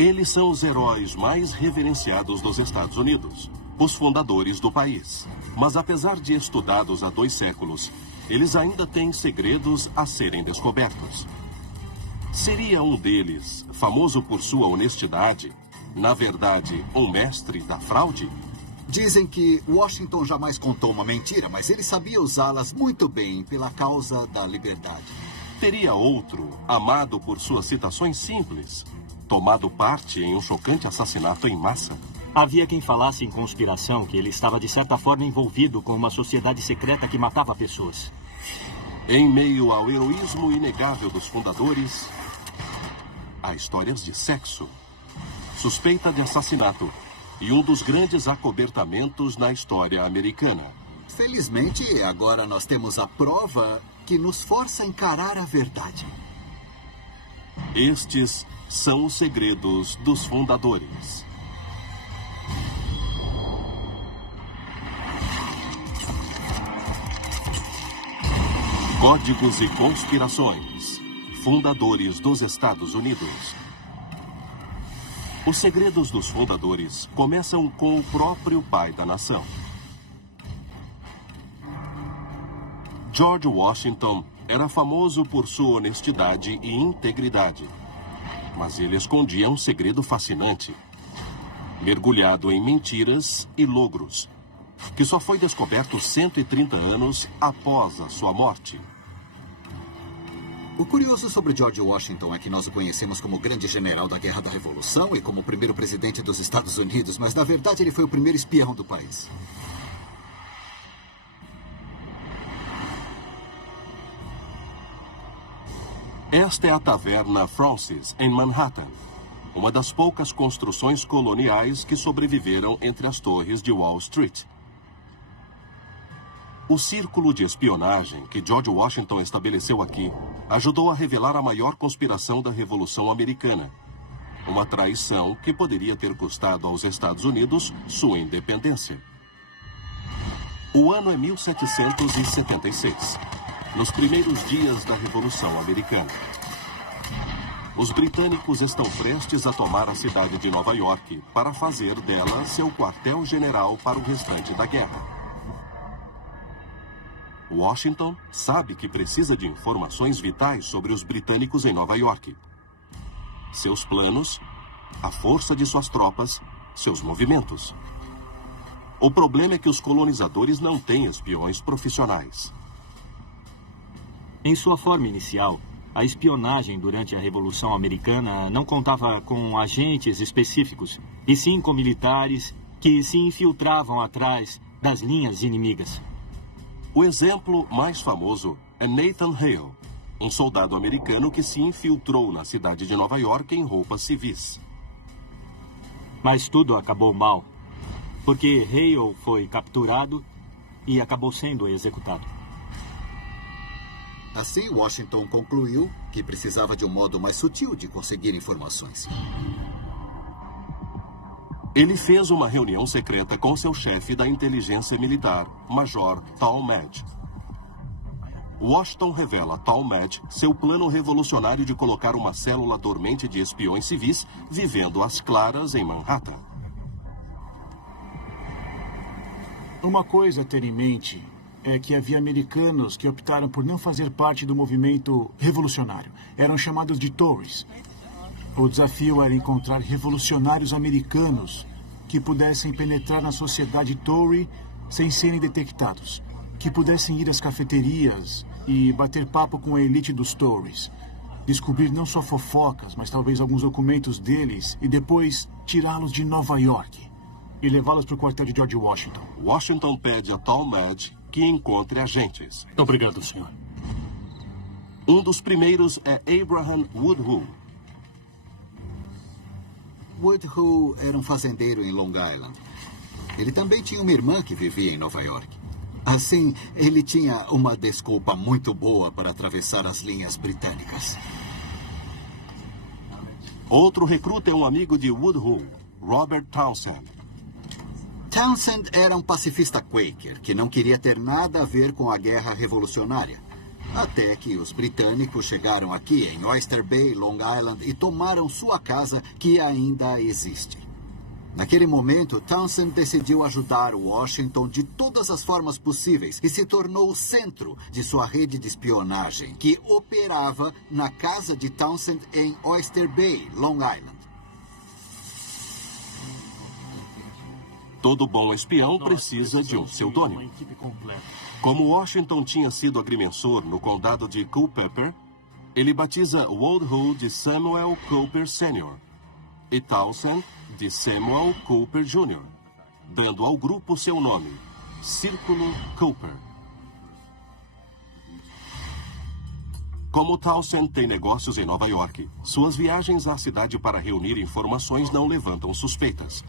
Eles são os heróis mais reverenciados dos Estados Unidos, os fundadores do país. Mas apesar de estudados há 2 séculos, eles ainda têm segredos a serem descobertos. Seria um deles, famoso por sua honestidade, na verdade, um mestre da fraude? Dizem que Washington jamais contou uma mentira, mas ele sabia usá-las muito bem pela causa da liberdade. Teria outro, amado por suas citações simples, tomado parte em um chocante assassinato em massa? Havia quem falasse em conspiração que ele estava de certa forma envolvido com uma sociedade secreta que matava pessoas. Em meio ao heroísmo inegável dos fundadores, há histórias de sexo, suspeita de assassinato e um dos grandes acobertamentos na história americana. Felizmente, agora nós temos a prova que nos força a encarar a verdade. Estes são os segredos dos fundadores. Códigos e conspirações. Fundadores dos Estados Unidos. Os segredos dos fundadores começam com o próprio pai da nação. George Washington era famoso por sua honestidade e integridade. Mas ele escondia um segredo fascinante, mergulhado em mentiras e logros, que só foi descoberto 130 anos após a sua morte. O curioso sobre George Washington é que nós o conhecemos como grande general da Guerra da Revolução e como o primeiro presidente dos Estados Unidos, mas na verdade ele foi o primeiro espião do país. Esta é a Taverna Francis, em Manhattan, uma das poucas construções coloniais que sobreviveram entre as torres de Wall Street. O círculo de espionagem que George Washington estabeleceu aqui ajudou a revelar a maior conspiração da Revolução Americana. Uma traição que poderia ter custado aos Estados Unidos sua independência. O ano é 1776, nos primeiros dias da Revolução Americana. Os britânicos estão prestes a tomar a cidade de Nova York para fazer dela seu quartel-general para o restante da guerra. Washington sabe que precisa de informações vitais sobre os britânicos em Nova York. Seus planos, a força de suas tropas, seus movimentos. O problema é que os colonizadores não têm espiões profissionais. Em sua forma inicial, a espionagem durante a Revolução Americana não contava com agentes específicos, e sim com militares que se infiltravam atrás das linhas inimigas. O exemplo mais famoso é Nathan Hale, um soldado americano que se infiltrou na cidade de Nova York em roupas civis. Mas tudo acabou mal, porque Hale foi capturado e acabou sendo executado. Assim, Washington concluiu que precisava de um modo mais sutil de conseguir informações. Ele fez uma reunião secreta com seu chefe da inteligência militar, Major Tallmadge. Washington revela a Tallmadge seu plano revolucionário de colocar uma célula dormente de espiões civis vivendo às claras em Manhattan. Uma coisa a ter em mente é que havia americanos que optaram por não fazer parte do movimento revolucionário. Eram chamados de Tories. O desafio era encontrar revolucionários americanos que pudessem penetrar na sociedade Tory sem serem detectados, que pudessem ir às cafeterias e bater papo com a elite dos Tories, descobrir não só fofocas, mas talvez alguns documentos deles e depois tirá-los de Nova York e levá-los para o quartel de George Washington. Washington pede a Tallmadge que encontre agentes. Obrigado, senhor. Um dos primeiros é Abraham Woodhull. Woodhull era um fazendeiro em Long Island. Ele também tinha uma irmã que vivia em Nova York. Assim, ele tinha uma desculpa muito boa para atravessar as linhas britânicas. Outro recruta é um amigo de Woodhull, Robert Townsend. Townsend era um pacifista Quaker que não queria ter nada a ver com a guerra revolucionária. Até que os britânicos chegaram aqui em Oyster Bay, Long Island, e tomaram sua casa, que ainda existe. Naquele momento, Townsend decidiu ajudar Washington de todas as formas possíveis e se tornou o centro de sua rede de espionagem, que operava na casa de Townsend em Oyster Bay, Long Island. Todo bom espião precisa de um pseudônimo. Como Washington tinha sido agrimensor no condado de Culpeper, ele batiza Woodhull de Samuel Cooper Sr. e Townsend de Samuel Cooper Jr., dando ao grupo seu nome, Círculo Cooper. Como Townsend tem negócios em Nova York, suas viagens à cidade para reunir informações não levantam suspeitas.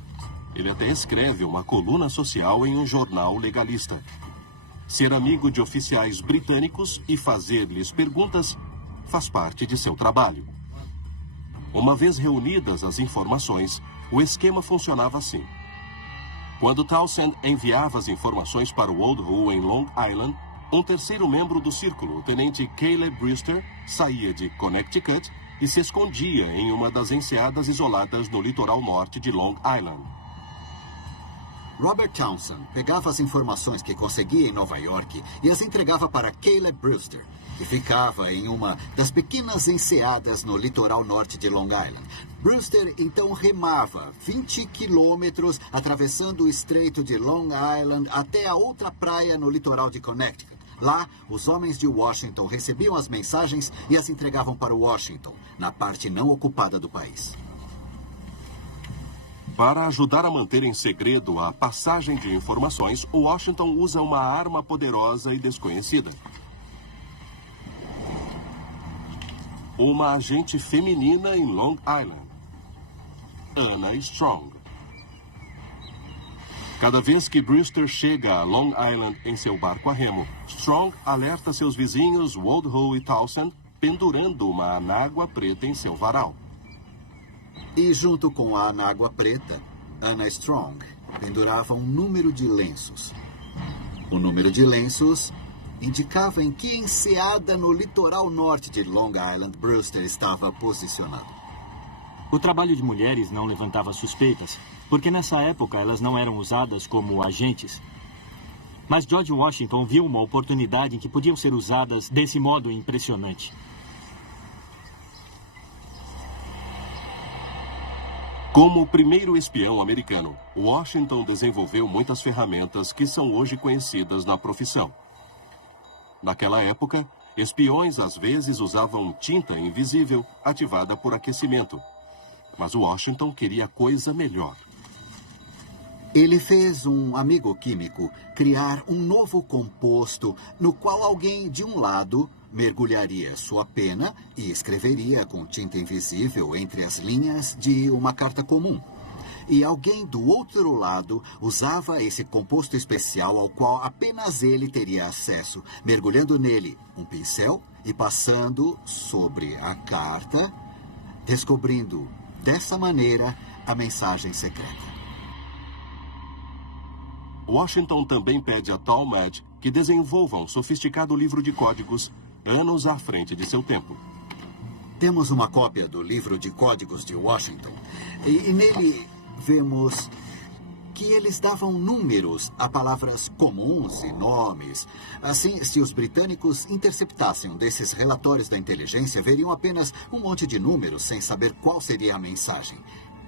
Ele até escreve uma coluna social em um jornal legalista. Ser amigo de oficiais britânicos e fazer-lhes perguntas faz parte de seu trabalho. Uma vez reunidas as informações, o esquema funcionava assim. Quando Townsend enviava as informações para o Woodhull em Long Island, um terceiro membro do círculo, o tenente Caleb Brewster, saía de Connecticut e se escondia em uma das enseadas isoladas no litoral norte de Long Island. Robert Townsend pegava as informações que conseguia em Nova York e as entregava para Caleb Brewster, que ficava em uma das pequenas enseadas no litoral norte de Long Island. Brewster então remava 20 quilômetros atravessando o estreito de Long Island até a outra praia no litoral de Connecticut. Lá, os homens de Washington recebiam as mensagens e as entregavam para Washington, na parte não ocupada do país. Para ajudar a manter em segredo a passagem de informações, Washington usa uma arma poderosa e desconhecida. Uma agente feminina em Long Island, Anna Strong. Cada vez que Brewster chega a Long Island em seu barco a remo, Strong alerta seus vizinhos Woodhull e Townsend, pendurando uma anágua preta em seu varal. E junto com a anágua preta, Anna Strong pendurava um número de lenços. O número de lenços indicava em que enseada no litoral norte de Long Island Brewster estava posicionado. O trabalho de mulheres não levantava suspeitas, porque nessa época elas não eram usadas como agentes. Mas George Washington viu uma oportunidade em que podiam ser usadas desse modo impressionante. Como o primeiro espião americano, Washington desenvolveu muitas ferramentas que são hoje conhecidas na profissão. Naquela época, espiões às vezes usavam tinta invisível ativada por aquecimento. Mas Washington queria coisa melhor. Ele fez um amigo químico criar um novo composto no qual alguém de um lado mergulharia sua pena e escreveria com tinta invisível entre as linhas de uma carta comum. E alguém do outro lado usava esse composto especial ao qual apenas ele teria acesso, mergulhando nele um pincel e passando sobre a carta, descobrindo dessa maneira a mensagem secreta. Washington também pede a Talmadge que desenvolva um sofisticado livro de códigos anos à frente de seu tempo. Temos uma cópia do livro de códigos de Washington e nele vemos que eles davam números a palavras comuns e nomes. Assim, se os britânicos interceptassem um desses relatórios da inteligência, veriam apenas um monte de números sem saber qual seria a mensagem.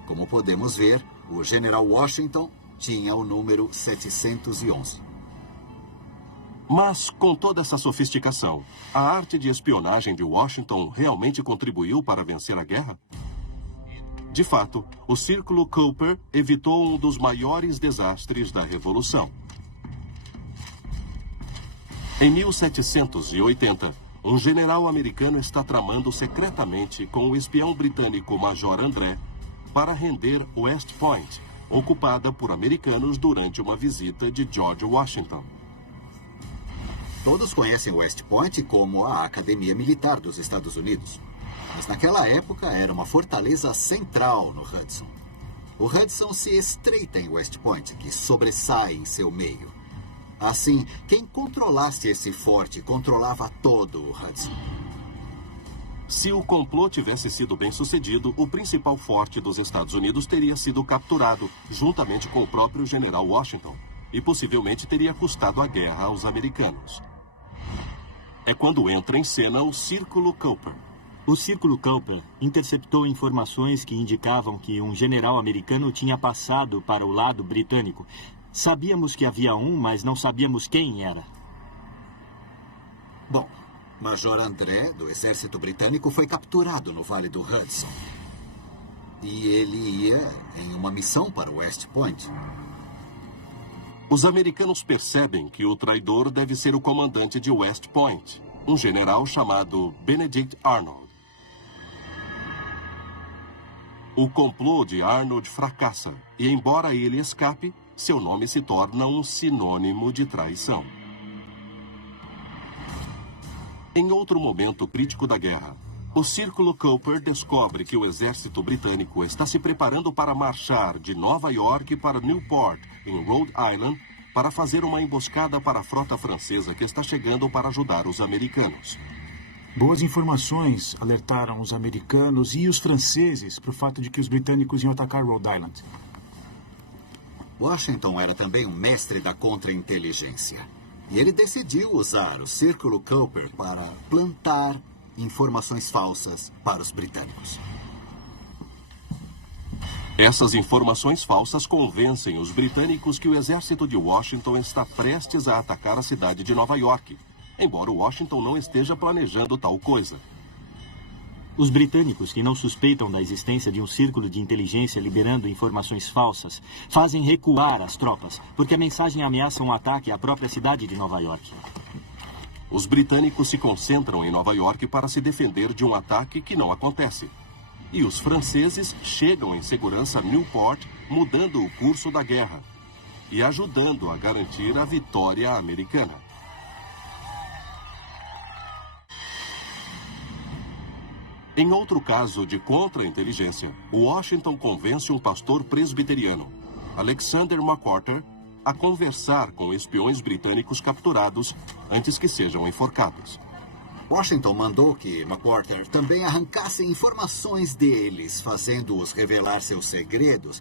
Como podemos ver, o general Washington tinha o número 711. Mas, com toda essa sofisticação, a arte de espionagem de Washington realmente contribuiu para vencer a guerra? De fato, o Círculo Cooper evitou um dos maiores desastres da Revolução. Em 1780, um general americano está tramando secretamente com o espião britânico Major André para render West Point, ocupada por americanos durante uma visita de George Washington. Todos conhecem West Point como a Academia Militar dos Estados Unidos. Mas naquela época era uma fortaleza central no Hudson. O Hudson se estreita em West Point, que sobressai em seu meio. Assim, quem controlasse esse forte controlava todo o Hudson. Se o complô tivesse sido bem sucedido, o principal forte dos Estados Unidos teria sido capturado, juntamente com o próprio general Washington, e possivelmente teria custado a guerra aos americanos. É quando entra em cena o Círculo Cooper. O Círculo Cooper interceptou informações que indicavam que um general americano tinha passado para o lado britânico. Sabíamos que havia um, mas não sabíamos quem era. Bom, Major André, do exército britânico, foi capturado no Vale do Hudson. E ele ia em uma missão para West Point. Os americanos percebem que o traidor deve ser o comandante de West Point, um general chamado Benedict Arnold. O complô de Arnold fracassa e, embora ele escape, seu nome se torna um sinônimo de traição. Em outro momento crítico da guerra, o Círculo Cooper descobre que o exército britânico está se preparando para marchar de Nova York para Newport, em Rhode Island, para fazer uma emboscada para a frota francesa que está chegando para ajudar os americanos. Boas informações alertaram os americanos e os franceses para o fato de que os britânicos iam atacar Rhode Island. Washington era também um mestre da contra-inteligência. E ele decidiu usar o Círculo Cooper para plantar informações falsas para os britânicos. Essas informações falsas convencem os britânicos que o exército de Washington está prestes a atacar a cidade de Nova York, embora Washington não esteja planejando tal coisa. Os britânicos, que não suspeitam da existência de um círculo de inteligência liberando informações falsas, fazem recuar as tropas, porque a mensagem ameaça um ataque à própria cidade de Nova York. Os britânicos se concentram em Nova York para se defender de um ataque que não acontece. E os franceses chegam em segurança a Newport, mudando o curso da guerra e ajudando a garantir a vitória americana. Em outro caso de contra-inteligência, Washington convence um pastor presbiteriano, Alexander McWhorter, a conversar com espiões britânicos capturados antes que sejam enforcados. Washington mandou que McWhorter também arrancasse informações deles, fazendo-os revelar seus segredos,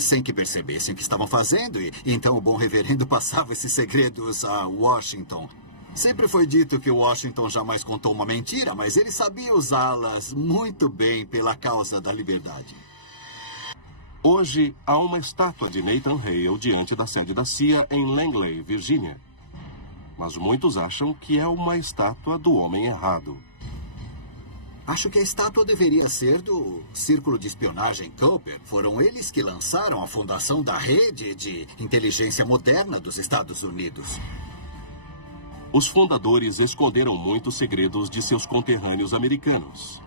sem que percebessem o que estavam fazendo, e então o bom reverendo passava esses segredos a Washington. Sempre foi dito que Washington jamais contou uma mentira, mas ele sabia usá-las muito bem pela causa da liberdade. Hoje, há uma estátua de Nathan Hale diante da sede da CIA em Langley, Virgínia. Mas muitos acham que é uma estátua do homem errado. Acho que a estátua deveria ser do Círculo de Espionagem Cooper. Foram eles que lançaram a fundação da rede de inteligência moderna dos Estados Unidos. Os fundadores esconderam muitos segredos de seus conterrâneos americanos.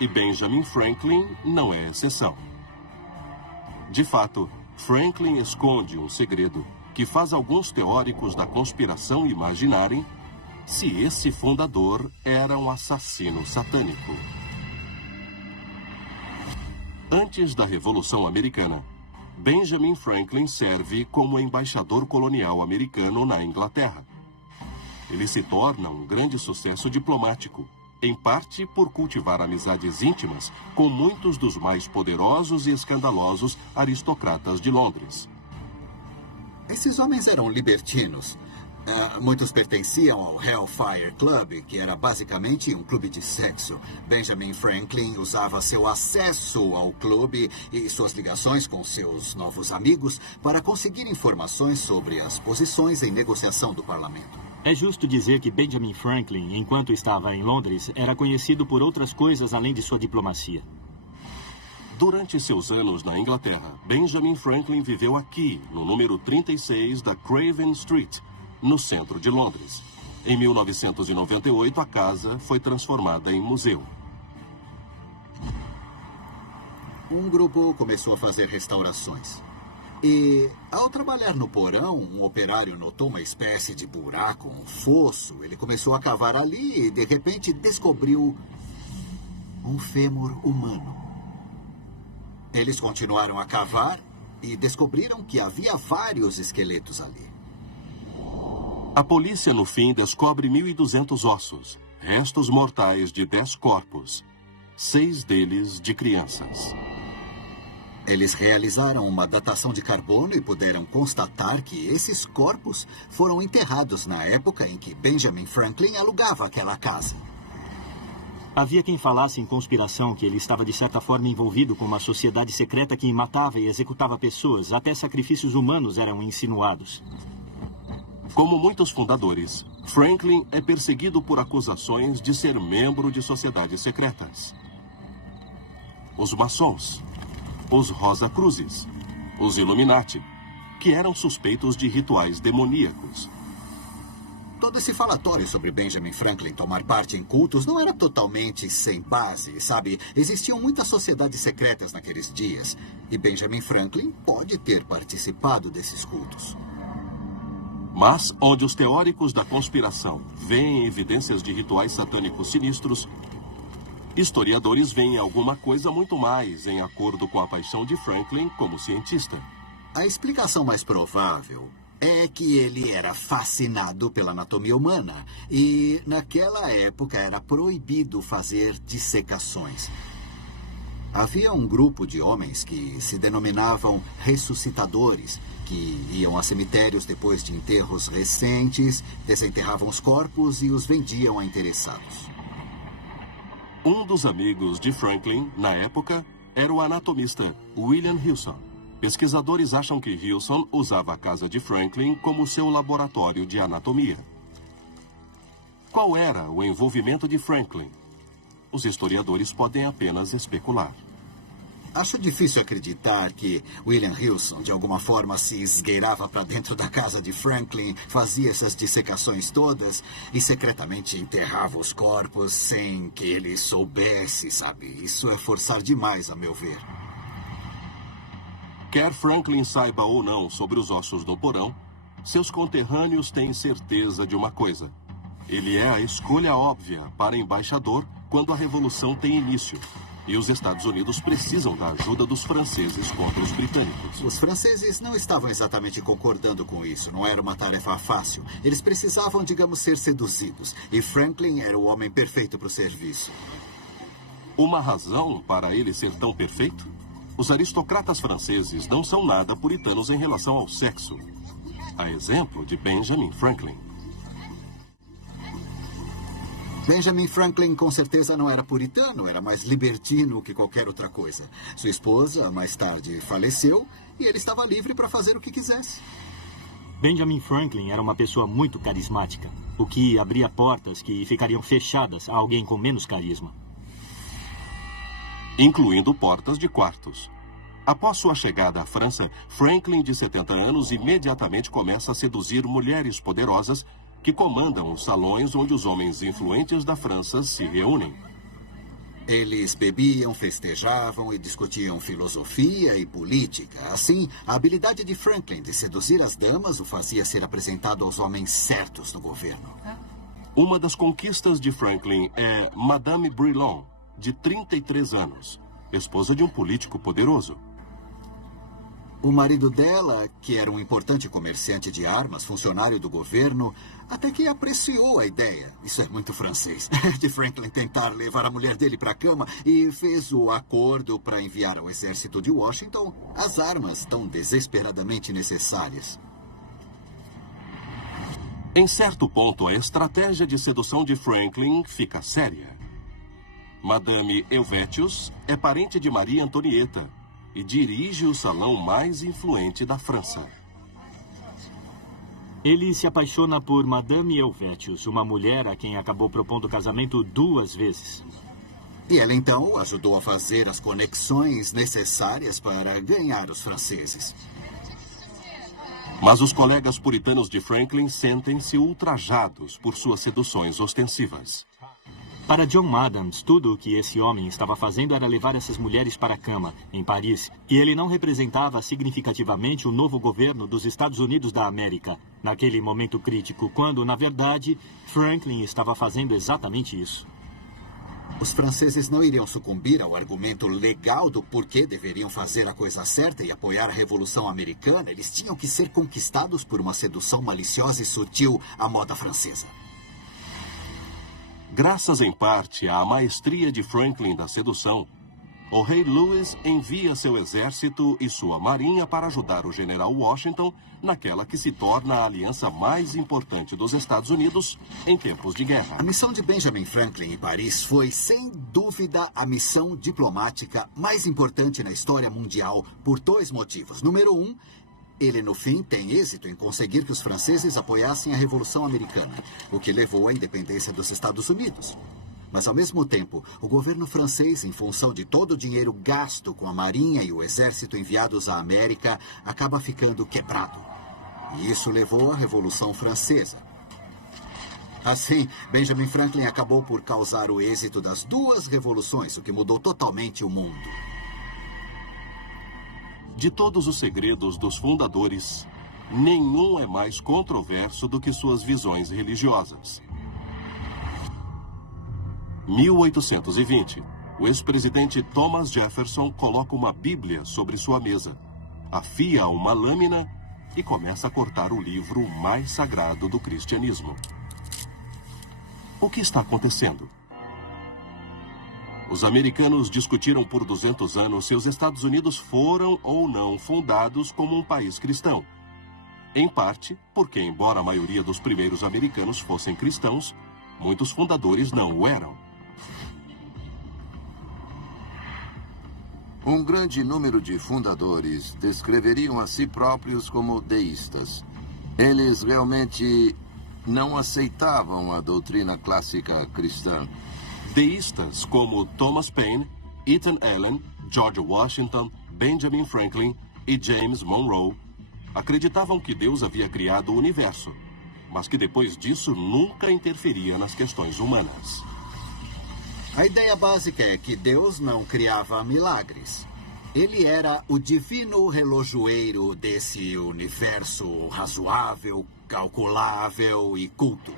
E Benjamin Franklin não é exceção. De fato, Franklin esconde um segredo que faz alguns teóricos da conspiração imaginarem se esse fundador era um assassino satânico. Antes da Revolução Americana, Benjamin Franklin serve como embaixador colonial americano na Inglaterra. Ele se torna um grande sucesso diplomático, em parte por cultivar amizades íntimas com muitos dos mais poderosos e escandalosos aristocratas de Londres. Esses homens eram libertinos. Muitos pertenciam ao Hellfire Club, que era basicamente um clube de sexo. Benjamin Franklin usava seu acesso ao clube e suas ligações com seus novos amigos para conseguir informações sobre as posições em negociação do parlamento. É justo dizer que Benjamin Franklin, enquanto estava em Londres, era conhecido por outras coisas além de sua diplomacia. Durante seus anos na Inglaterra, Benjamin Franklin viveu aqui, no número 36 da Craven Street, no centro de Londres. Em 1998, a casa foi transformada em museu. Um grupo começou a fazer restaurações. E, ao trabalhar no porão, um operário notou uma espécie de buraco, um fosso. Ele começou a cavar ali e, de repente, descobriu um fêmur humano. Eles continuaram a cavar e descobriram que havia vários esqueletos ali. A polícia, no fim, descobre 1.200 ossos, restos mortais de 10 corpos, 6 deles de crianças. Eles realizaram uma datação de carbono e puderam constatar que esses corpos foram enterrados na época em que Benjamin Franklin alugava aquela casa. Havia quem falasse em conspiração que ele estava de certa forma envolvido com uma sociedade secreta que matava e executava pessoas, até sacrifícios humanos eram insinuados. Como muitos fundadores, Franklin é perseguido por acusações de ser membro de sociedades secretas. Os maçons, os Rosa-Cruzes, os Illuminati, que eram suspeitos de rituais demoníacos. Todo esse falatório sobre Benjamin Franklin tomar parte em cultos não era totalmente sem base, sabe? Existiam muitas sociedades secretas naqueles dias, e Benjamin Franklin pode ter participado desses cultos. Mas, onde os teóricos da conspiração veem evidências de rituais satânicos sinistros, historiadores veem alguma coisa muito mais em acordo com a paixão de Franklin como cientista. A explicação mais provável é que ele era fascinado pela anatomia humana e, naquela época, era proibido fazer dissecações. Havia um grupo de homens que se denominavam ressuscitadores, que iam a cemitérios depois de enterros recentes, desenterravam os corpos e os vendiam a interessados. Um dos amigos de Franklin, na época, era o anatomista William Hilson. Pesquisadores acham que Hilson usava a casa de Franklin como seu laboratório de anatomia. Qual era o envolvimento de Franklin? Os historiadores podem apenas especular. Acho difícil acreditar que William Hilson, de alguma forma, se esgueirava para dentro da casa de Franklin, fazia essas dissecações todas e secretamente enterrava os corpos sem que ele soubesse, sabe? Isso é forçar demais, a meu ver. Quer Franklin saiba ou não sobre os ossos do porão, seus conterrâneos têm certeza de uma coisa. Ele é a escolha óbvia para embaixador quando a Revolução tem início. E os Estados Unidos precisam da ajuda dos franceses contra os britânicos. Os franceses não estavam exatamente concordando com isso. Não era uma tarefa fácil. Eles precisavam, digamos, ser seduzidos. E Franklin era o homem perfeito para o serviço. Uma razão para ele ser tão perfeito? Os aristocratas franceses não são nada puritanos em relação ao sexo. A exemplo de Benjamin Franklin. Benjamin Franklin com certeza não era puritano, era mais libertino que qualquer outra coisa. Sua esposa, mais tarde, faleceu e ele estava livre para fazer o que quisesse. Benjamin Franklin era uma pessoa muito carismática, o que abria portas que ficariam fechadas a alguém com menos carisma. Incluindo portas de quartos. Após sua chegada à França, Franklin, de 70 anos, imediatamente começa a seduzir mulheres poderosas que comandam os salões onde os homens influentes da França se reúnem. Eles bebiam, festejavam e discutiam filosofia e política. Assim, a habilidade de Franklin de seduzir as damas o fazia ser apresentado aos homens certos do governo. Uma das conquistas de Franklin é Madame Brilon, de 33 anos, esposa de um político poderoso. O marido dela, que era um importante comerciante de armas, funcionário do governo, até que apreciou a ideia, isso é muito francês, de Franklin tentar levar a mulher dele para a cama e fez o acordo para enviar ao exército de Washington as armas tão desesperadamente necessárias. Em certo ponto, a estratégia de sedução de Franklin fica séria. Madame Helvétius é parente de Maria Antonieta e dirige o salão mais influente da França. Ele se apaixona por Madame Helvétius, uma mulher a quem acabou propondo casamento 2 vezes. E ela, então, ajudou a fazer as conexões necessárias para ganhar os franceses. Mas os colegas puritanos de Franklin sentem-se ultrajados por suas seduções ostensivas. Para John Adams, tudo o que esse homem estava fazendo era levar essas mulheres para a cama, em Paris, e ele não representava significativamente o novo governo dos Estados Unidos da América, naquele momento crítico, quando, na verdade, Franklin estava fazendo exatamente isso. Os franceses não iriam sucumbir ao argumento legal do porquê deveriam fazer a coisa certa e apoiar a Revolução Americana. Eles tinham que ser conquistados por uma sedução maliciosa e sutil à moda francesa. Graças em parte à maestria de Franklin da sedução, o rei Louis envia seu exército e sua marinha para ajudar o general Washington naquela que se torna a aliança mais importante dos Estados Unidos em tempos de guerra. A missão de Benjamin Franklin em Paris foi, sem dúvida, a missão diplomática mais importante na história mundial por 2 motivos. Número 1, ele, no fim, tem êxito em conseguir que os franceses apoiassem a Revolução Americana, o que levou à independência dos Estados Unidos. Mas, ao mesmo tempo, o governo francês, em função de todo o dinheiro gasto com a marinha e o exército enviados à América, acaba ficando quebrado. E isso levou à Revolução Francesa. Assim, Benjamin Franklin acabou por causar o êxito das 2 revoluções, o que mudou totalmente o mundo. De todos os segredos dos fundadores, nenhum é mais controverso do que suas visões religiosas. 1820, o ex-presidente Thomas Jefferson coloca uma Bíblia sobre sua mesa, afia uma lâmina e começa a cortar o livro mais sagrado do cristianismo. O que está acontecendo? Os americanos discutiram por 200 anos se os Estados Unidos foram ou não fundados como um país cristão. Em parte, porque, embora a maioria dos primeiros americanos fossem cristãos, muitos fundadores não o eram. Um grande número de fundadores descreveriam a si próprios como deístas. Eles realmente não aceitavam a doutrina clássica cristã. Deístas como Thomas Paine, Ethan Allen, George Washington, Benjamin Franklin e James Monroe acreditavam que Deus havia criado o universo, mas que depois disso nunca interferia nas questões humanas. A ideia básica é que Deus não criava milagres. Ele era o divino relojoeiro desse universo razoável, calculável e culto.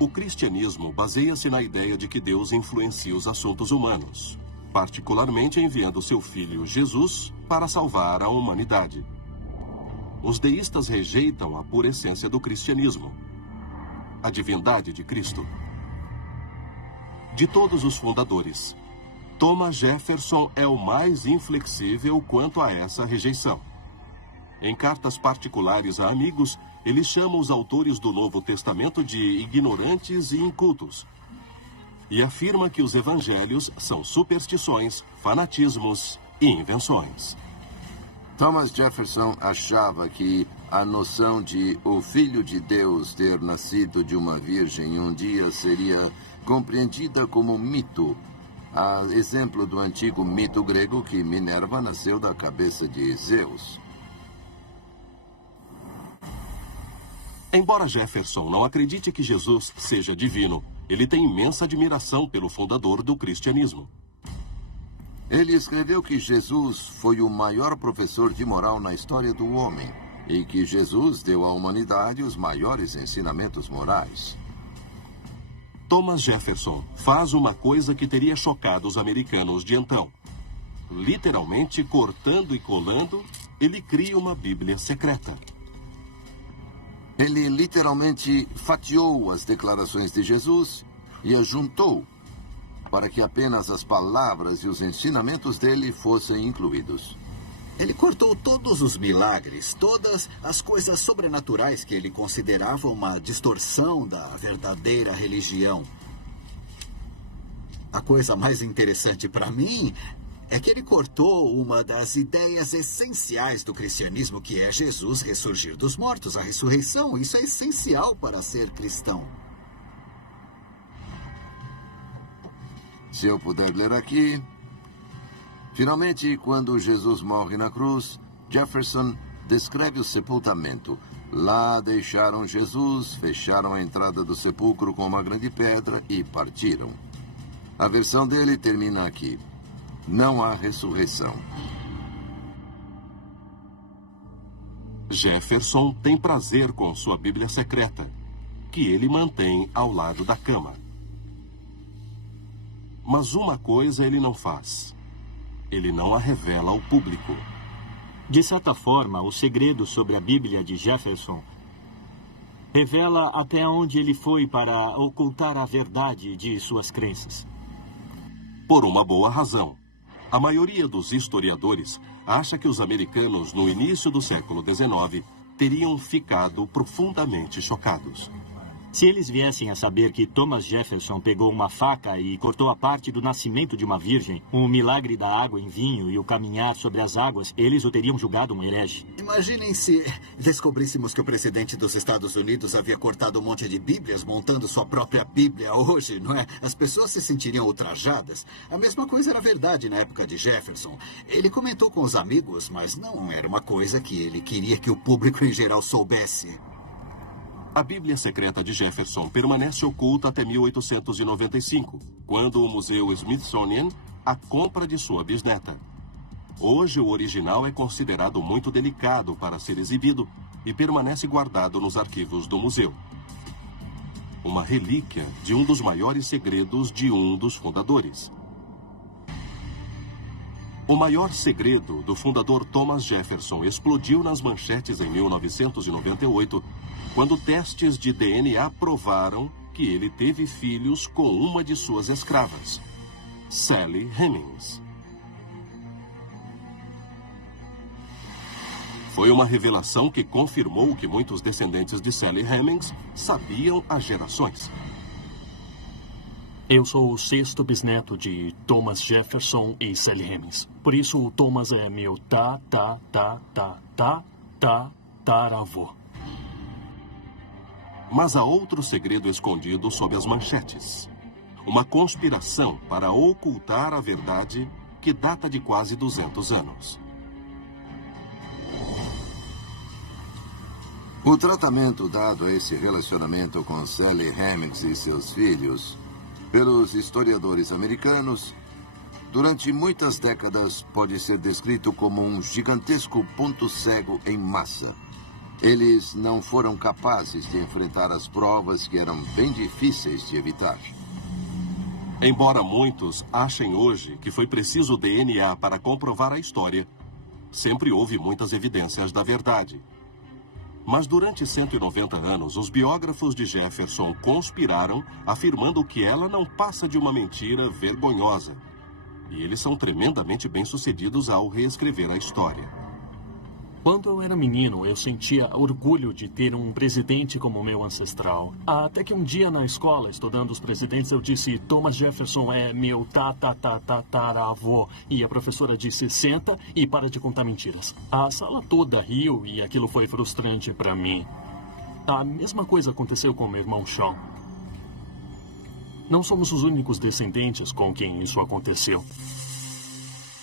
O cristianismo baseia-se na ideia de que Deus influencia os assuntos humanos, particularmente enviando seu filho Jesus para salvar a humanidade. Os deístas rejeitam a pura essência do cristianismo, a divindade de Cristo. De todos os fundadores, Thomas Jefferson é o mais inflexível quanto a essa rejeição. Em cartas particulares a amigos, ele chama os autores do Novo Testamento de ignorantes e incultos e afirma que os evangelhos são superstições, fanatismos e invenções. Thomas Jefferson achava que a noção de o Filho de Deus ter nascido de uma virgem um dia seria compreendida como mito, a exemplo do antigo mito grego que Minerva nasceu da cabeça de Zeus. Embora Jefferson não acredite que Jesus seja divino, ele tem imensa admiração pelo fundador do cristianismo. Ele escreveu que Jesus foi o maior professor de moral na história do homem e que Jesus deu à humanidade os maiores ensinamentos morais. Thomas Jefferson faz uma coisa que teria chocado os americanos de então. Literalmente cortando e colando, ele cria uma Bíblia secreta. Ele literalmente fatiou as declarações de Jesus e as juntou para que apenas as palavras e os ensinamentos dele fossem incluídos. Ele cortou todos os milagres, todas as coisas sobrenaturais que ele considerava uma distorção da verdadeira religião. A coisa mais interessante para mim é que ele cortou uma das ideias essenciais do cristianismo, que é Jesus ressurgir dos mortos, a ressurreição. Isso é essencial para ser cristão. Se eu puder ler aqui... Finalmente, quando Jesus morre na cruz, Jefferson descreve o sepultamento. Lá deixaram Jesus, fecharam a entrada do sepulcro com uma grande pedra e partiram. A versão dele termina aqui. Não há ressurreição. Jefferson tem prazer com sua Bíblia secreta, que ele mantém ao lado da cama. Mas uma coisa ele não faz. Ele não a revela ao público. De certa forma, o segredo sobre a Bíblia de Jefferson revela até onde ele foi para ocultar a verdade de suas crenças. Por uma boa razão. A maioria dos historiadores acha que os americanos, no início do século XIX, teriam ficado profundamente chocados. Se eles viessem a saber que Thomas Jefferson pegou uma faca e cortou a parte do nascimento de uma virgem, o milagre da água em vinho e o caminhar sobre as águas, eles o teriam julgado um herege. Imaginem se descobríssemos que o presidente dos Estados Unidos havia cortado um monte de bíblias montando sua própria Bíblia hoje, não é? As pessoas se sentiriam ultrajadas. A mesma coisa era verdade na época de Jefferson. Ele comentou com os amigos, mas não era uma coisa que ele queria que o público em geral soubesse. A Bíblia secreta de Jefferson permanece oculta até 1895, quando o Museu Smithsonian a compra de sua bisneta. Hoje, o original é considerado muito delicado para ser exibido e permanece guardado nos arquivos do museu. Uma relíquia de um dos maiores segredos de um dos fundadores. O maior segredo do fundador Thomas Jefferson explodiu nas manchetes em 1998, quando testes de DNA provaram que ele teve filhos com uma de suas escravas, Sally Hemings. Foi uma revelação que confirmou o que muitos descendentes de Sally Hemings sabiam há gerações. Eu sou o sexto bisneto de Thomas Jefferson e Sally Hemings. Por isso, o Thomas é meu tataravô. Mas há outro segredo escondido sob as manchetes. Uma conspiração para ocultar a verdade que data de quase 200 anos. O tratamento dado a esse relacionamento com Sally Hemings e seus filhos pelos historiadores americanos durante muitas décadas pode ser descrito como um gigantesco ponto cego em massa. Eles não foram capazes de enfrentar as provas que eram bem difíceis de evitar. Embora muitos achem hoje que foi preciso DNA para comprovar a história, sempre houve muitas evidências da verdade. Mas durante 190 anos, os biógrafos de Jefferson conspiraram, afirmando que ela não passa de uma mentira vergonhosa. E eles são tremendamente bem-sucedidos ao reescrever a história. Quando eu era menino, eu sentia orgulho de ter um presidente como meu ancestral. Até que um dia na escola, estudando os presidentes, eu disse: Thomas Jefferson é meu tataravô. E a professora disse: senta e para de contar mentiras. A sala toda riu e aquilo foi frustrante para mim. A mesma coisa aconteceu com meu irmão Sean. Não somos os únicos descendentes com quem isso aconteceu.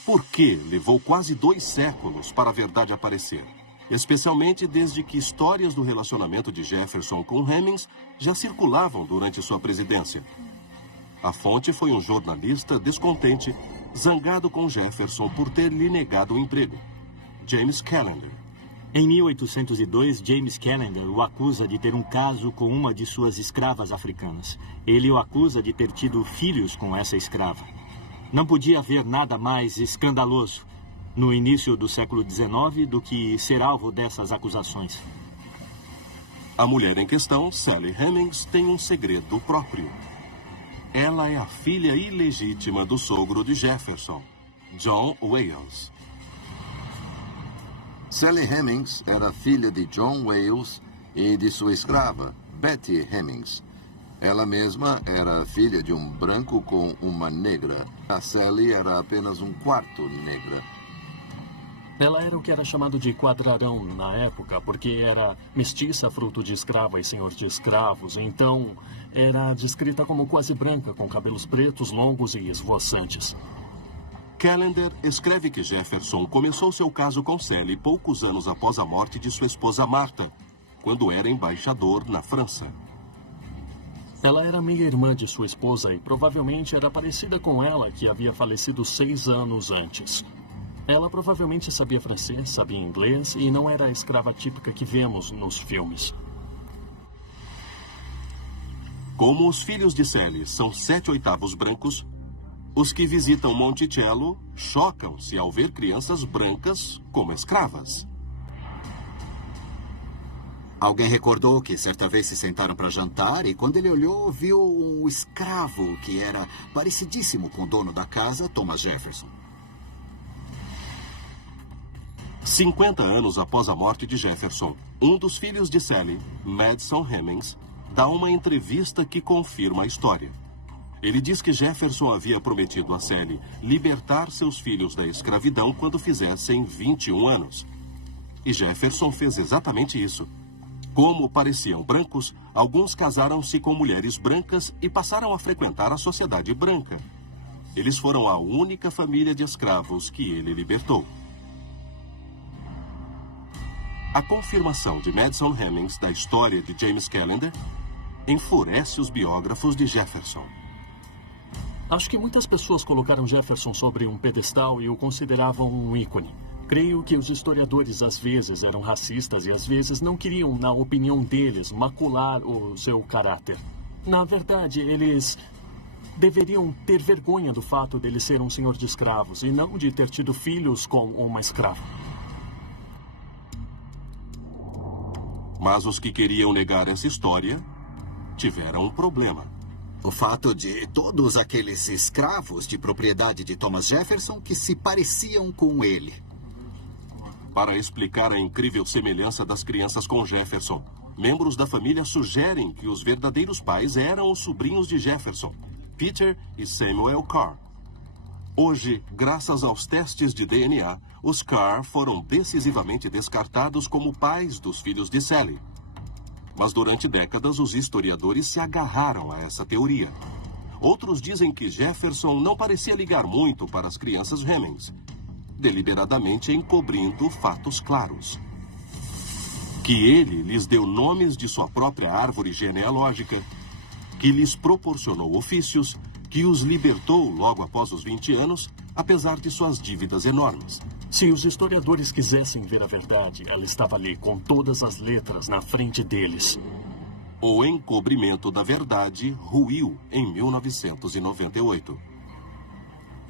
Por que levou quase 2 séculos para a verdade aparecer? Especialmente desde que histórias do relacionamento de Jefferson com Hemings já circulavam durante sua presidência. A fonte foi um jornalista descontente, zangado com Jefferson por ter lhe negado o emprego, James Callender. Em 1802, James Callender o acusa de ter um caso com uma de suas escravas africanas. Ele o acusa de ter tido filhos com essa escrava. Não podia haver nada mais escandaloso no início do século XIX do que ser alvo dessas acusações. A mulher em questão, Sally Hemings, tem um segredo próprio. Ela é a filha ilegítima do sogro de Jefferson, John Wales. Sally Hemings era filha de John Wales e de sua escrava, Betty Hemings. Ela mesma era filha de um branco com uma negra. A Sally era apenas um quarto negra. Ela era o que era chamado de quadrarão na época, porque era mestiça, fruto de escrava e senhor de escravos. Então, era descrita como quase branca, com cabelos pretos, longos e esvoaçantes. Callender escreve que Jefferson começou seu caso com Sally poucos anos após a morte de sua esposa Martha, quando era embaixador na França. Ela era meia-irmã de sua esposa e provavelmente era parecida com ela, que havia falecido 6 anos antes. Ela provavelmente sabia francês, sabia inglês e não era a escrava típica que vemos nos filmes. Como os filhos de Sally são 7/8 brancos, Os que visitam Monticello chocam-se ao ver crianças brancas como escravas. Alguém recordou que certa vez se sentaram para jantar e quando ele olhou, viu um escravo que era parecidíssimo com o dono da casa, Thomas Jefferson. 50 anos após a morte de Jefferson, um dos filhos de Sally, Madison Hemings, dá uma entrevista que confirma a história. Ele diz que Jefferson havia prometido a Sally libertar seus filhos da escravidão quando fizessem 21 anos. E Jefferson fez exatamente isso. Como pareciam brancos, alguns casaram-se com mulheres brancas e passaram a frequentar a sociedade branca. Eles foram a única família de escravos que ele libertou. A confirmação de Madison Hemings da história de James Callender enfurece os biógrafos de Jefferson. Acho que muitas pessoas colocaram Jefferson sobre um pedestal e o consideravam um ícone. Creio que os historiadores às vezes eram racistas e às vezes não queriam, na opinião deles, macular o seu caráter. Na verdade, eles deveriam ter vergonha do fato dele ser um senhor de escravos e não de ter tido filhos com uma escrava. Mas os que queriam negar essa história tiveram um problema. O fato de todos aqueles escravos de propriedade de Thomas Jefferson que se pareciam com ele. Para explicar a incrível semelhança das crianças com Jefferson, membros da família sugerem que os verdadeiros pais eram os sobrinhos de Jefferson, Peter e Samuel Carr. Hoje, graças aos testes de DNA, os Carr foram decisivamente descartados como pais dos filhos de Sally. Mas durante décadas, os historiadores se agarraram a essa teoria. Outros dizem que Jefferson não parecia ligar muito para as crianças Hemings, deliberadamente encobrindo fatos claros. Que ele lhes deu nomes de sua própria árvore genealógica, que lhes proporcionou ofícios, que os libertou logo após os 20 anos, apesar de suas dívidas enormes. Se os historiadores quisessem ver a verdade, ela estava ali, com todas as letras na frente deles. O encobrimento da verdade ruiu em 1998.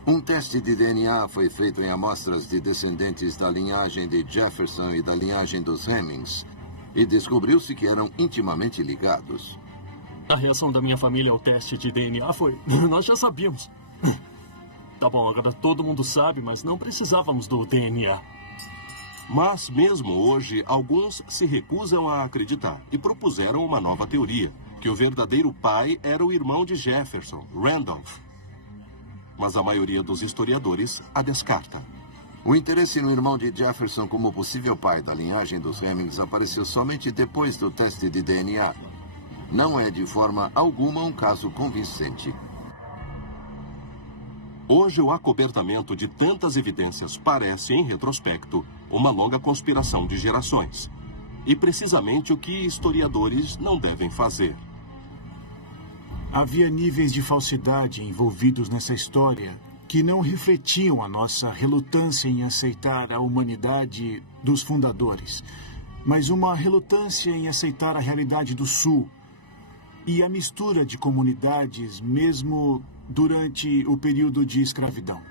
Um teste de DNA foi feito em amostras de descendentes da linhagem de Jefferson e da linhagem dos Hemings, e descobriu-se que eram intimamente ligados. A reação da minha família ao teste de DNA foi: nós já sabíamos. Tá bom, agora todo mundo sabe, mas não precisávamos do DNA. Mas, mesmo hoje, alguns se recusam a acreditar e propuseram uma nova teoria, que o verdadeiro pai era o irmão de Jefferson, Randolph. Mas a maioria dos historiadores a descarta. O interesse no irmão de Jefferson como possível pai da linhagem dos Hemings apareceu somente depois do teste de DNA. Não é de forma alguma um caso convincente. Hoje, o acobertamento de tantas evidências parece, em retrospecto, uma longa conspiração de gerações. E precisamente o que historiadores não devem fazer. Havia níveis de falsidade envolvidos nessa história que não refletiam a nossa relutância em aceitar a humanidade dos fundadores, mas uma relutância em aceitar a realidade do Sul e a mistura de comunidades mesmo durante o período de escravidão.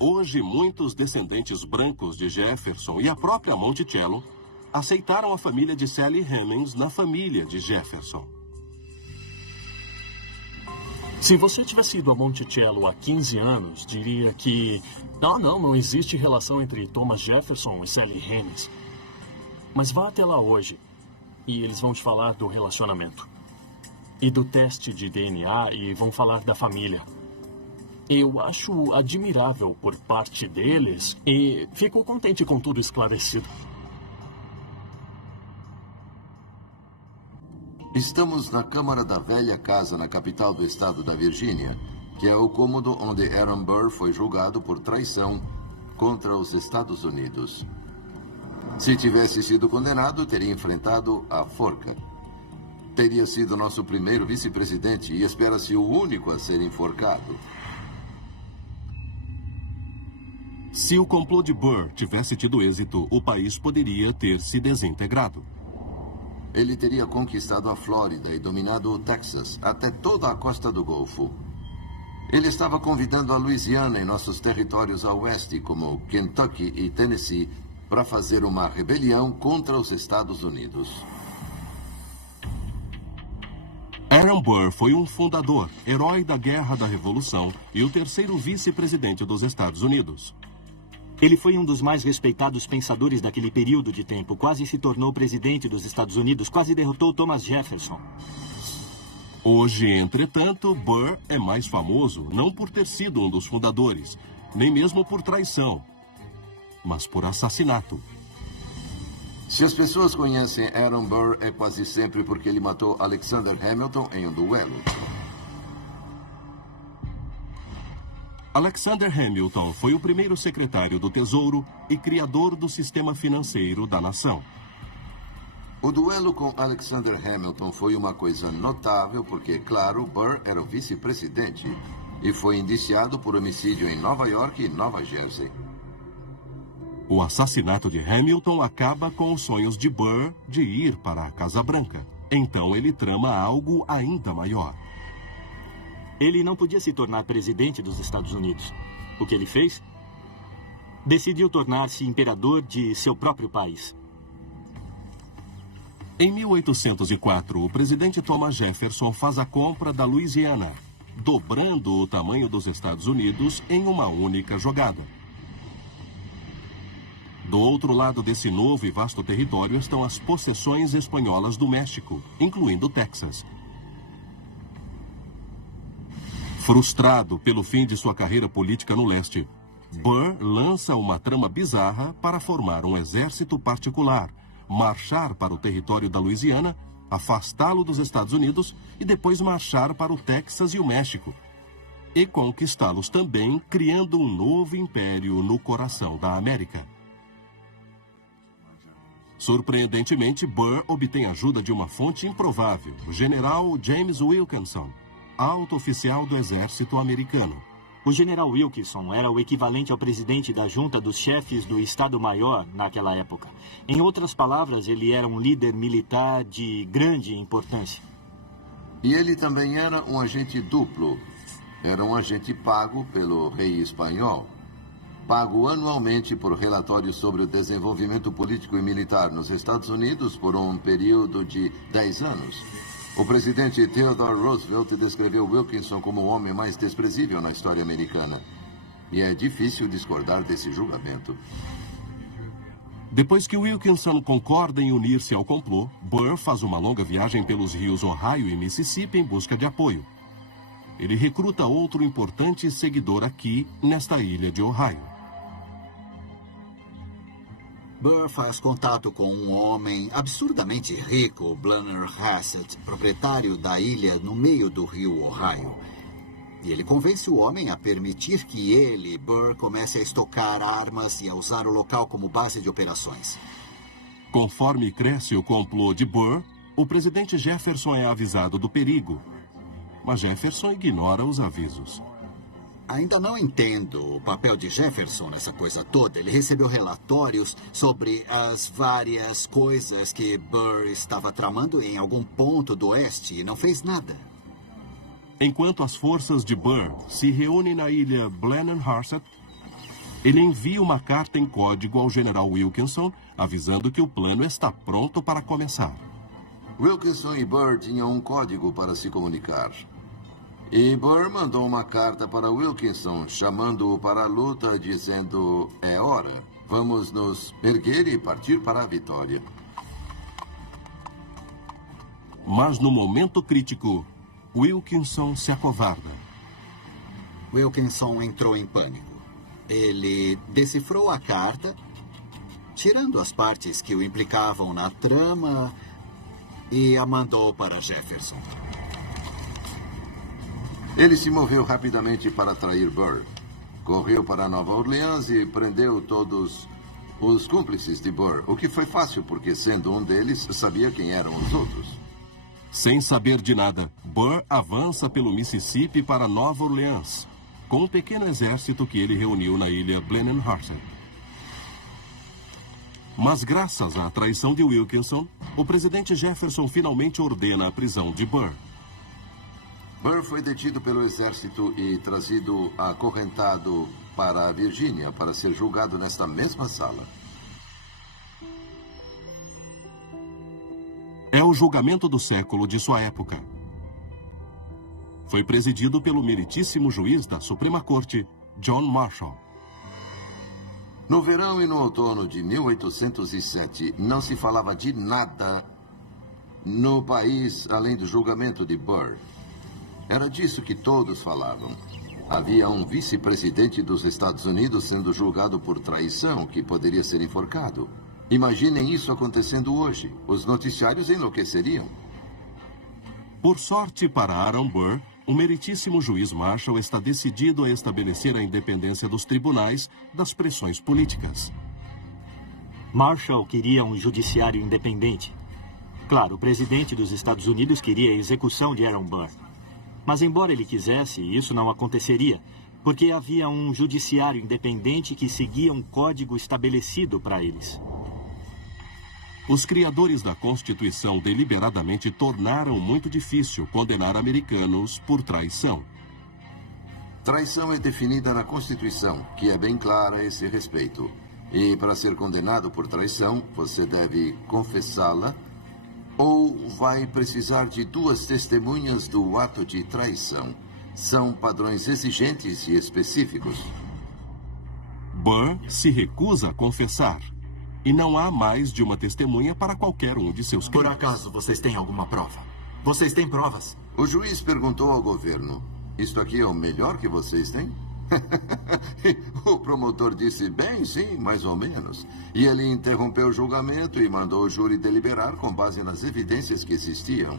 Hoje, muitos descendentes brancos de Jefferson e a própria Monticello aceitaram a família de Sally Hemings na família de Jefferson. Se você tivesse ido a Monticello há 15 anos, diria que não existe relação entre Thomas Jefferson e Sally Hemings. Mas vá até lá hoje e eles vão te falar do relacionamento e do teste de DNA e vão falar da família. Eu acho admirável por parte deles e fico contente com tudo esclarecido. Estamos na Câmara da Velha Casa, na capital do estado da Virgínia, que é o cômodo onde Aaron Burr foi julgado por traição contra os Estados Unidos. Se tivesse sido condenado, teria enfrentado a forca. Teria sido nosso primeiro vice-presidente e espera-se o único a ser enforcado. Se o complô de Burr tivesse tido êxito, o país poderia ter se desintegrado. Ele teria conquistado a Flórida e dominado o Texas, até toda a costa do Golfo. Ele estava convidando a Louisiana e nossos territórios a oeste, como Kentucky e Tennessee, para fazer uma rebelião contra os Estados Unidos. Aaron Burr foi um fundador, herói da Guerra da Revolução e o terceiro vice-presidente dos Estados Unidos. Ele foi um dos mais respeitados pensadores daquele período de tempo. Quase se tornou presidente dos Estados Unidos, quase derrotou Thomas Jefferson. Hoje, entretanto, Burr é mais famoso não por ter sido um dos fundadores, nem mesmo por traição, mas por assassinato. Se as pessoas conhecem Aaron Burr, é quase sempre porque ele matou Alexander Hamilton em um duelo. Alexander Hamilton foi o primeiro secretário do Tesouro e criador do sistema financeiro da nação. O duelo com Alexander Hamilton foi uma coisa notável porque, claro, Burr era o vice-presidente e foi indiciado por homicídio em Nova York e Nova Jersey. O assassinato de Hamilton acaba com os sonhos de Burr de ir para a Casa Branca. Então ele trama algo ainda maior. Ele não podia se tornar presidente dos Estados Unidos. O que ele fez? Decidiu tornar-se imperador de seu próprio país. Em 1804, o presidente Thomas Jefferson faz a compra da Louisiana, dobrando o tamanho dos Estados Unidos em uma única jogada. Do outro lado desse novo e vasto território estão as possessões espanholas do México, incluindo o Texas. Frustrado pelo fim de sua carreira política no leste, Burr lança uma trama bizarra para formar um exército particular, marchar para o território da Louisiana, afastá-lo dos Estados Unidos e depois marchar para o Texas e o México, e conquistá-los também, criando um novo império no coração da América. Surpreendentemente, Burr obtém ajuda de uma fonte improvável, o general James Wilkinson, alto oficial do exército americano. O general Wilkinson era o equivalente ao presidente da junta dos chefes do Estado-Maior naquela época. Em outras palavras, ele era um líder militar de grande importância. E ele também era um agente duplo. Era um agente pago pelo rei espanhol, pago anualmente por relatórios sobre o desenvolvimento político e militar nos Estados Unidos por um período de 10 anos. O presidente Theodore Roosevelt descreveu Wilkinson como o homem mais desprezível na história americana. E é difícil discordar desse julgamento. Depois que Wilkinson concorda em unir-se ao complô, Burr faz uma longa viagem pelos rios Ohio e Mississippi em busca de apoio. Ele recruta outro importante seguidor aqui, nesta ilha de Ohio. Burr faz contato com um homem absurdamente rico, Blanner Hassett, proprietário da ilha no meio do rio Ohio. E ele convence o homem a permitir que ele, Burr, comece a estocar armas e a usar o local como base de operações. Conforme cresce o complô de Burr, o presidente Jefferson é avisado do perigo. Mas Jefferson ignora os avisos. Ainda não entendo o papel de Jefferson nessa coisa toda. Ele recebeu relatórios sobre as várias coisas que Burr estava tramando em algum ponto do oeste e não fez nada. Enquanto as forças de Burr se reúnem na ilha Blenheim-Hassett, ele envia uma carta em código ao general Wilkinson, avisando que o plano está pronto para começar. Wilkinson e Burr tinham um código para se comunicar. E Burr mandou uma carta para Wilkinson, chamando-o para a luta, dizendo: é hora, vamos nos erguer e partir para a vitória. Mas no momento crítico, Wilkinson se acovarda. Wilkinson entrou em pânico. Ele decifrou a carta, tirando as partes que o implicavam na trama, e a mandou para Jefferson. Ele se moveu rapidamente para atrair Burr. Correu para Nova Orleans e prendeu todos os cúmplices de Burr, o que foi fácil porque, sendo um deles, sabia quem eram os outros. Sem saber de nada, Burr avança pelo Mississippi para Nova Orleans, com um pequeno exército que ele reuniu na ilha Blenheim-Hassett. Mas graças à traição de Wilkinson, o presidente Jefferson finalmente ordena a prisão de Burr. Burr foi detido pelo exército e trazido acorrentado para a Virgínia para ser julgado nesta mesma sala. É o julgamento do século de sua época. Foi presidido pelo meritíssimo juiz da Suprema Corte, John Marshall. No verão e no outono de 1807, não se falava de nada no país além do julgamento de Burr. Era disso que todos falavam. Havia um vice-presidente dos Estados Unidos sendo julgado por traição, que poderia ser enforcado. Imaginem isso acontecendo hoje. Os noticiários enlouqueceriam. Por sorte para Aaron Burr, o meritíssimo juiz Marshall está decidido a estabelecer a independência dos tribunais das pressões políticas. Marshall queria um judiciário independente. Claro, o presidente dos Estados Unidos queria a execução de Aaron Burr. Mas, embora ele quisesse, isso não aconteceria, porque havia um judiciário independente que seguia um código estabelecido para eles. Os criadores da Constituição deliberadamente tornaram muito difícil condenar americanos por traição. Traição é definida na Constituição, que é bem clara a esse respeito. E para ser condenado por traição, você deve confessá-la ou vai precisar de 2 testemunhas do ato de traição. São padrões exigentes e específicos. Burr se recusa a confessar. E não há mais de uma testemunha para qualquer um de seus crimes. Por acaso, vocês têm alguma prova? Vocês têm provas? O juiz perguntou ao governo: isto aqui é o melhor que vocês têm? O promotor disse: bem, sim, mais ou menos. E ele interrompeu o julgamento e mandou o júri deliberar com base nas evidências que existiam.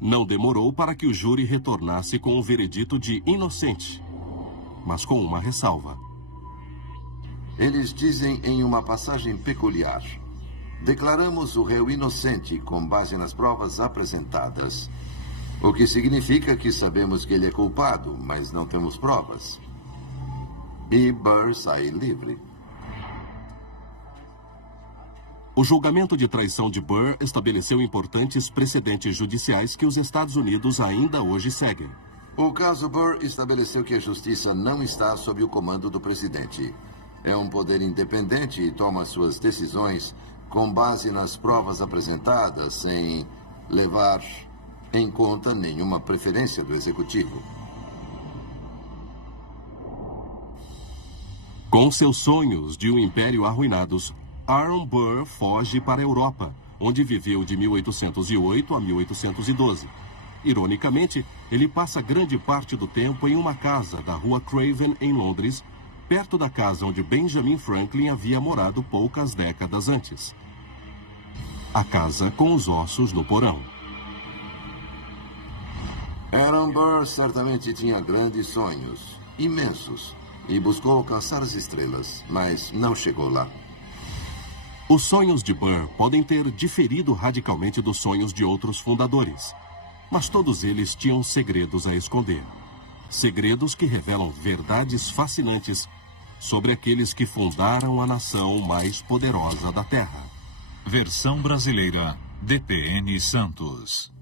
Não demorou para que o júri retornasse com o veredito de inocente, mas com uma ressalva. Eles dizem em uma passagem peculiar: declaramos o réu inocente com base nas provas apresentadas. O que significa que sabemos que ele é culpado, mas não temos provas. E Burr sai livre. O julgamento de traição de Burr estabeleceu importantes precedentes judiciais que os Estados Unidos ainda hoje seguem. O caso Burr estabeleceu que a justiça não está sob o comando do presidente. É um poder independente e toma suas decisões com base nas provas apresentadas, sem levar em conta nenhuma preferência do executivo. Com seus sonhos de um império arruinados, Aaron Burr foge para a Europa, onde viveu de 1808 a 1812. Ironicamente, ele passa grande parte do tempo em uma casa da rua Craven, em Londres, perto da casa onde Benjamin Franklin havia morado poucas décadas antes. A casa com os ossos no porão. Aaron Burr certamente tinha grandes sonhos, imensos, e buscou alcançar as estrelas, mas não chegou lá. Os sonhos de Burr podem ter diferido radicalmente dos sonhos de outros fundadores, mas todos eles tinham segredos a esconder. Segredos que revelam verdades fascinantes sobre aqueles que fundaram a nação mais poderosa da Terra. Versão brasileira, DPN Santos.